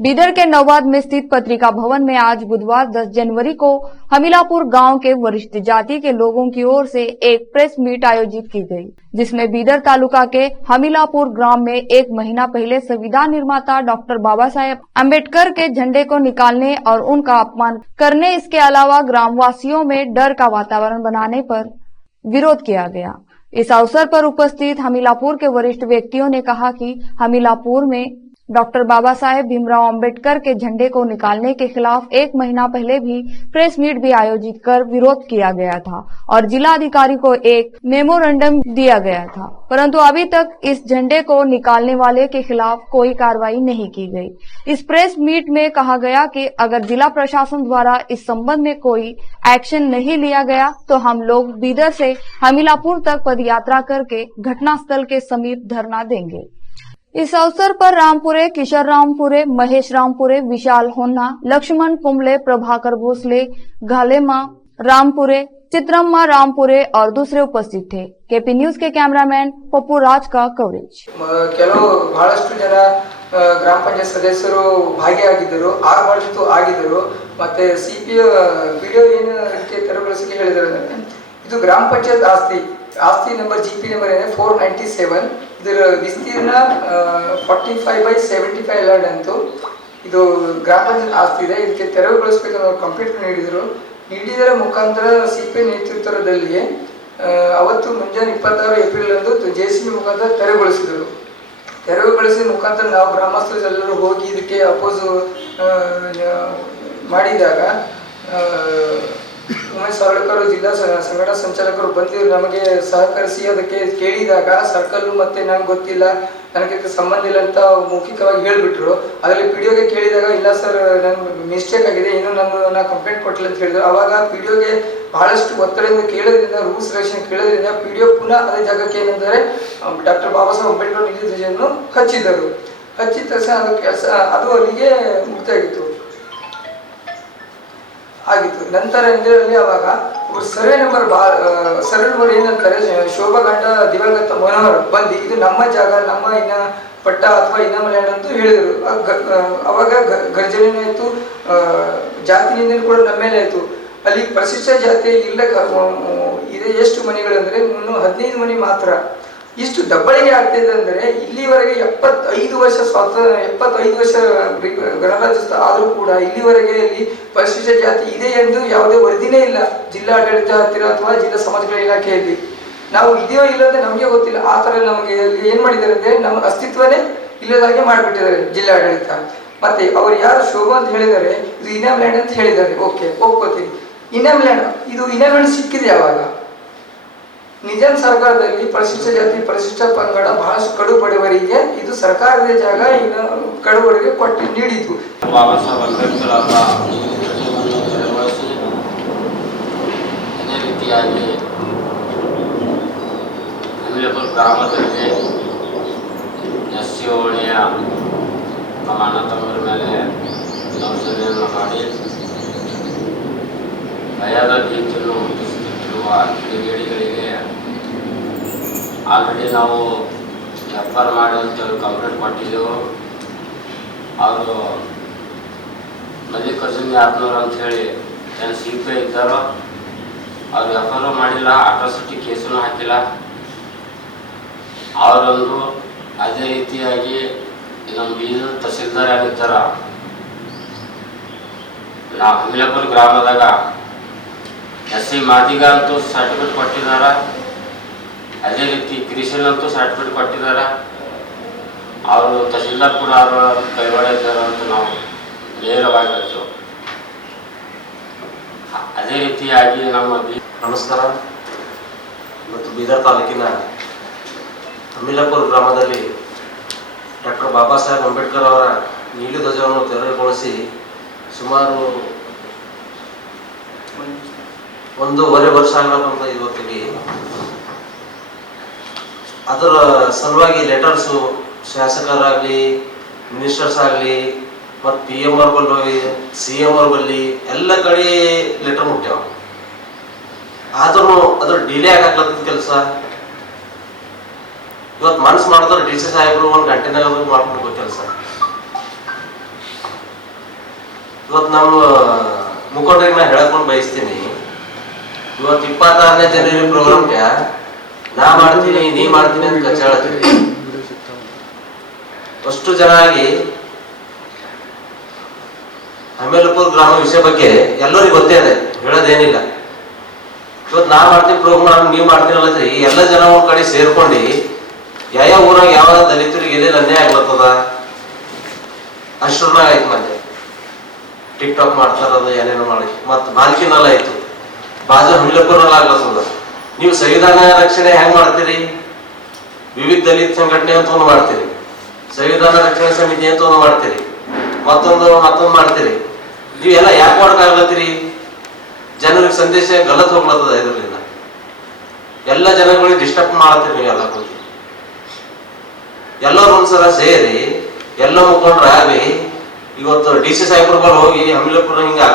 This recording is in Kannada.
बीदर के नवाद में स्थित पत्रिका भवन में आज बुधवार 10 जनवरी को हमीलापुर गांव के वरिष्ठ जाति के लोगों की ओर से एक प्रेस मीट आयोजित की गई, जिसमें बीदर तालुका के हमीलापुर ग्राम में एक महीना पहले संविधान निर्माता डॉक्टर बाबा साहेब अम्बेडकर के झंडे को निकालने और उनका अपमान करने, इसके अलावा ग्रामवासियों में डर का वातावरण बनाने पर विरोध किया गया। इस अवसर पर उपस्थित हमीलापुर के वरिष्ठ व्यक्तियों ने कहा कि हमीलापुर में डॉक्टर बाबा साहेब भीमराव अंबेडकर के झंडे को निकालने के खिलाफ एक महीना पहले भी प्रेस मीट भी आयोजित कर विरोध किया गया था और जिला अधिकारी को एक मेमोरेंडम दिया गया था, परंतु अभी तक इस झंडे को निकालने वाले के खिलाफ कोई कार्रवाई नहीं की गई। इस प्रेस मीट में कहा गया कि अगर जिला प्रशासन द्वारा इस संबंध में कोई एक्शन नहीं लिया गया तो हम लोग बीदर से हमीलापुर तक पदयात्रा करके घटनास्थल के समीप धरना देंगे। इस अवसर पर रामपुरे, किशोर रामपुरे, महेश रामपुरे, विशाल होन्ना, लक्ष्मण कुंबले, प्रभाकर भोसले, घालेमा रामपुरे, चित्रम्मा रामपुरे और दूसरे उपस्थित थे। केपी न्यूज के कैमरामैन पप्पू राज का कवरेज। ಬಹಳಷ್ಟು ಜನ ಗ್ರಾಮ ಪಂಚಾಯತ್ ಸದಸ್ಯರು ಭಾಗಿಯಾಗಿದ್ದರು, ಆಗಬಾರ್ದು ಆಗಿದ್ದರು। ಮತ್ತೆ ಸಿಪಿ ವಿಡಿಯೋ ಏನು ತೆರವುಗೊಳಿಸಿ ಹೇಳಿದ್ದಾರೆ, ಇದು ಗ್ರಾಮ ಪಂಚಾಯತ್ ಆಸ್ತಿ ನಂಬರ್ ಜಿಪಿ ನಂಬರ್ 497, ಇದರ ವಿಸ್ತೀರ್ಣ 45/75 ಲ್ಯಾಂಡ್ ಅಂತು ಇದು ಗ್ರಾಮ ಪಂಚಾಯತ್ ಆಸ್ತಿ ಇದೆ। ಇದಕ್ಕೆ ತೆರವುಗೊಳಿಸಬೇಕು ಅನ್ನೋ ಕಂಪ್ಲೀಟ್ ನೀಡಿದರ ಮುಖಾಂತರ ಸಿಪಿ ನೇತೃತ್ವದಲ್ಲಿ ಅವತ್ತು ಮುಂಜಾನೆ 26 ಏಪ್ರಿಲ್ ಅಂದು ಜೆಸಿಬಿ ಮುಖಾಂತರ ತೆರವುಗೊಳಿಸಿದ ಮುಖಾಂತರ ನಾವು ಗ್ರಾಮಸ್ಥರೆಲ್ಲರೂ ಹೋಗಿ ಇದಕ್ಕೆ ಅಪೋಸ್ ಮಾಡಿದಾಗ ಉಮೇಶ್ ಸಾವಳಕರ್ ಜಿಲ್ಲಾ ಸಂಘಟನಾ ಸಂಚಾಲಕರು ಬಂದು ನಮಗೆ ಸಹಕರಿಸಿ ಅದಕ್ಕೆ ಕೇಳಿದಾಗ ಸರ್ಕಲ್ ಮತ್ತೆ ನಂಗೆ ಗೊತ್ತಿಲ್ಲ, ನನಗೆ ಸಂಬಂಧ ಇಲ್ಲ ಅಂತ ಮೌಖಿಕವಾಗಿ ಹೇಳಿಬಿಟ್ರು। ಅದರಲ್ಲಿ ಪಿಡಿಒಗೆ ಕೇಳಿದಾಗ ಇಲ್ಲ ಸರ್ ನನ್ನ ಮಿಸ್ಟೇಕ್ ಆಗಿದೆ, ಇನ್ನೂ ನಾ ಕಂಪ್ಲೇಂಟ್ ಕೊಟ್ಟಿಲ್ಲ ಅಂತ ಹೇಳಿದ್ರು। ಅವಾಗ ಪಿಡಿಒಗೆ ಬಹಳಷ್ಟು ಒತ್ತಡದಿಂದ ಕೇಳೋದ್ರಿಂದ, ರೂಲ್ಸ್ ರೆಗ್ಯುಲೇಷನ್ ಕೇಳೋದ್ರಿಂದ ಪಿಡಿಒ ಪುನಃ ಅದೇ ಜಾಗಕ್ಕೆ ಏನಂದರೆ ಡಾಕ್ಟರ್ ಬಾಬಾ ಸಾಹೇಬ್ ಅಂಬೇಡ್ಕರ್ ನಿಧಿ ಧ್ವಜವನ್ನು ಹಚ್ಚಿದರು। ಹಚ್ಚಿದ ತಕ್ಷಣ ಅದು ಅಲ್ಲಿಗೆ ಮುಕ್ತಾಗಿತ್ತು ಆಗಿತ್ತು। ನಂತರ ಇದರಲ್ಲಿ ಅವಾಗ ಸರ್ವೆ ನಂಬರ್ ಏನಂತಾರೆ ಶೋಭಾ ಗಂಡ ದಿವಂಗತ ಮನೋಹರ್ ಬಂದು ಇದು ನಮ್ಮ ಜಾಗ, ನಮ್ಮ ಇನ್ನ ಪಟ್ಟ ಅಥವಾ ಇನ್ನಮ ಲ್ಯಾಂಡ್ ಅಂತ ಹೇಳಿದರು। ಅವಾಗ ಗರ್ಜನೆ ಆಯಿತು, ಜಾತಿ ನಿಂದನೆ ಕೂಡ ನಮ್ಮ ಮೇಲೆ ಆಯಿತು। ಅಲ್ಲಿ ಪರಿಶಿಷ್ಟ ಜಾತಿ ಇಲ್ಲ ಇದೆ ಎಷ್ಟು ಮನೆಗಳಂದ್ರೆ 15 ಮನೆ ಮಾತ್ರ। ಇಷ್ಟು ದಬ್ಬಳಿಗೆ ಆಗ್ತಿದೆ ಅಂದರೆ ಇಲ್ಲಿವರೆಗೆ 75 ವರ್ಷ ಗಣರಾಜ್ಯೋತ್ಸವ ಆದರೂ ಕೂಡ ಇಲ್ಲಿವರೆಗೆ ಇಲ್ಲಿ ಪರಿಶಿಷ್ಟ ಜಾತಿ ಇದೆ ಎಂದು ಯಾವುದೇ ವರದಿನೇ ಇಲ್ಲ ಜಿಲ್ಲಾಡಳಿತ ಹತ್ತಿರ ಅಥವಾ ಜಿಲ್ಲಾ ಸಮಾಜಗಳ ಇಲಾಖೆಯಲ್ಲಿ। ನಾವು ಇದೆಯೋ ಇಲ್ಲದೆ ನಮಗೆ ಗೊತ್ತಿಲ್ಲ। ಆ ಥರ ನಮಗೆ ಏನು ಮಾಡಿದ್ದಾರೆ ಅಂದರೆ ನಮ್ಮ ಅಸ್ತಿತ್ವನೇ ಇಲ್ಲದಾಗೆ ಮಾಡಿಬಿಟ್ಟಿದ್ದಾರೆ ಜಿಲ್ಲಾಡಳಿತ। ಮತ್ತೆ ಅವರು ಯಾರು ಶೋಭಾ ಅಂತ ಹೇಳಿದ್ದಾರೆ, ಇದು ಇನಾಮ್ ಲ್ಯಾಂಡ್ ಅಂತ ಹೇಳಿದ್ದಾರೆ, ಓಕೆ ಒಪ್ಕೋತೀನಿ। ಇನಾಮ್ ಲ್ಯಾಂಡ್ ಇದು ಇನಾಮ್ ಲ್ಯಾಂಡ್ ಸಿಕ್ಕಿದೆ ಯಾವಾಗ? ನಿಜಾಮ್ ಸರ್ಕಾರದಲ್ಲಿ ಪರಿಶಿಷ್ಟ ಜಾತಿ ಪರಿಶಿಷ್ಟ ಪಂಗಡ ಬಹಳಷ್ಟು ಕಡು ಬಡವರಿಗೆ ಇದು ಸರ್ಕಾರದ ಜಾಗ ಇನ್ನು ಕಡುಬಡವರಿಗೆ ಕೊಟ್ಟು ನೀಡಿತು। ಬಾಬಾ ಸಾಹೇಬ್ ಅಂಬೇಡ್ಕರ್ ಅವರ ಅದೇ ರೀತಿಯಾಗಿ ಹಮೀಲಾಪುರ ಗ್ರಾಮದಲ್ಲಿ ಎಸ್ಸಿ ಹೋಳಿಯ ನಮ್ಮ ಅಣ್ಣ ತಮ್ಮರ ಮೇಲೆ ದೌರ್ಜನ್ಯವನ್ನು ಮಾಡಿ ಭಯದ ಭೀತಿಯನ್ನು ಹುಟ್ಟಿಸುತ್ತಿರುವ ಕಿಡಿಗೇಡಿಗಳಿಗೆ ಆಲ್ರೆಡಿ ನಾವು FR ಮಾಡಿ ಅಂತ ಕಂಪ್ಲೇಂಟ್ ಕೊಟ್ಟಿದ್ದೆವು। ಅವರು ಮಲ್ಲಿಕಾರ್ಜುನ್ ಯಾದನೂರ್ ಅಂತ ಹೇಳಿ ಏನು CPI ಇದ್ದಾರೋ ಅವ್ರು FR ಮಾಡಿಲ್ಲ, ಅಟ್ರಾಸಿಟಿ ಕೇಸನ್ನು ಹಾಕಿಲ್ಲ ಅವರೊಂದು। ಅದೇ ರೀತಿಯಾಗಿ ನಮ್ಮ ಬೀದರ್ ತಹಸೀಲ್ದಾರ್ ಏನಿದ್ದಾರ ನಾವು ಹಮೀಲಾಪುರ ಗ್ರಾಮದಾಗ SC ಮಾದಿಗ ಅಂತೂ ಸರ್ಟಿಫಿಕೇಟ್ ಕೊಟ್ಟಿದ್ದಾರ, ಅದೇ ರೀತಿ ಕ್ರಿಶನ್ ಅಂತೂ ಸರ್ಟಿಫಿಕೇಟ್ ಕೊಟ್ಟಿದ್ದಾರೆ। ಅವರು ತಹಸೀಲ್ದಾರ್ ಕೂಡ ಅವರು ಕೈವಾಡ ಇದ್ದಾರೆ ಅಂತ ನಾವು ನೇರವಾಗಿ ಹೇಳ್ತೇವೆ। ಅದೇ ರೀತಿಯಾಗಿ ನಮ್ಮ ನಮಸ್ಕಾರ। ಇವತ್ತು ಬೀದರ್ ತಾಲೂಕಿನ ಹಮೀಲಾಪುರ ಗ್ರಾಮದಲ್ಲಿ ಡಾಕ್ಟರ್ ಬಾಬಾ ಸಾಹೇಬ್ ಅಂಬೇಡ್ಕರ್ ಅವರ ನೀಲಿ ಧ್ವಜವನ್ನು ತೆರವುಗೊಳಿಸಿ ಸುಮಾರು 1.5 ವರ್ಷ ಆಗಬೇಕಂತ ಇವತ್ತಿಗೆ ಅದರ ಸಲುವಾಗಿ ಲೆಟರ್ಸು ಶಾಸಕರಾಗಲಿ ಮಿನಿಸ್ಟರ್ಸ್ ಆಗಲಿ ಮತ್ತು PM ಅವ್ರ ಬಳಿ CM ಅವ್ರ ಬಳಿ ಎಲ್ಲ ಕಡೆ ಲೆಟರ್ ಮುಟ್ಟ್ಯಾವ। ಆದ್ರೂ ಅದ್ರ ಡಿಲೇ ಆಗಕ್ಲತ್ತದ ಕೆಲಸ। ಇವತ್ತು ಮನ್ಸು ಮಾಡಿದ್ರೆ DC ಸಾಹೇಬರು 1 ಗಂಟೆನಾಗ ಮಾಡ್ಕೊಂಡು ಕೆಲಸ। ಇವತ್ತು ನಮ್ಮ ಮುಖಂಡರಿಗೆ ನಾ ಹೇಳಕೊಂಡು ಬಯಸ್ತೀನಿ, ಇವತ್ತು 26ನೇ ಜನವರಿ ಪ್ರೋಗ್ರಾಮ್ಗೆ ನಾ ಮಾಡ್ತೀನಿ ನೀ ಮಾಡ್ತೀನಿ ಅಂತ ಕಚ್ಚಾಳತ್ತೀವಿ. ಅಷ್ಟು ಜನ ಆಗಿ ಹಮ್ಮೇಲಪುರ ಗ್ರಾಮ ವಿಷಯ ಬಗ್ಗೆ ಎಲ್ಲರಿಗೂ ಗೊತ್ತೇ ಇದೆ, ಹೇಳೋದೇನಿಲ್ಲ. ಇವತ್ತು ನಾ ಮಾಡ್ತೀನಿ ಪ್ರೋಗ್ರಾಮ್ ನೀವು ಮಾಡ್ತೀನಲ್ಲತ್ರಿ, ಎಲ್ಲ ಜನ ಒಂದ್ ಕಡೆ ಸೇರ್ಕೊಂಡು ಯಾವ ಊರಾಗ ಯಾವ ದಲಿತರಿಗೆ ಎಲ್ಲೆಲ್ಲಿ ಅನ್ಯಾಯ ಆಗ್ಲತ್ತದ ಅಷ್ಟ್ರನಾಗ ಆಯ್ತು. ಮತ್ತೆ ಟಿಕ್ ಟಾಕ್ ಮಾಡ್ತಾರದು ಏನೇನೋ ಮಾಡಿ ಮತ್ ಬಾಲ್ಕಿನಲ್ಲ ಆಯ್ತು, ಬಾಜು ಹಮ್ಮಿಲಪುರಲ್ಲ ಆಗ್ಲತ್ತದ. ನೀವು ಸಂವಿಧಾನ ರಕ್ಷಣೆ ಹೆಂಗ್ ಮಾಡ್ತೀರಿ? ವಿವಿಧ ದಲಿತ ಸಂಘಟನೆ ಅಂತ ಒಂದು ಮಾಡ್ತೀರಿ, ಸಂವಿಧಾನ ರಕ್ಷಣಾ ಸಮಿತಿ ಅಂತ ಒಂದು ಮಾಡ್ತೀರಿ, ಮತ್ತೊಂದು ಮಾಡ್ತೀರಿ. ನೀವೆಲ್ಲ ಯಾಕೆ ಮಾಡ್ಕಾಗ್ಲತ್ತೀರಿ? ಜನರಿಗೆ ಸಂದೇಶ ಗಲತ್ ಹೋಗ್ಲತ್ತದ. ಇದರಿಂದ ಎಲ್ಲ ಜನಗಳಿಗೆ ಡಿಸ್ಟರ್ಬ್ ಮಾಡತ್ತೀರಿ ನೀವೆಲ್ಲ ಕೂತಿ. ಎಲ್ಲರೂ ಒಂದ್ಸಲ ಸೇರಿ ಎಲ್ಲ ಮುಖಂಡ್ರಾಗಿ ಇವತ್ತು DC ಸಾಹೇಬ್ರ ಹೋಗಿ ಹಮ್ಮಿಲಪುರ ಹಿಂಗ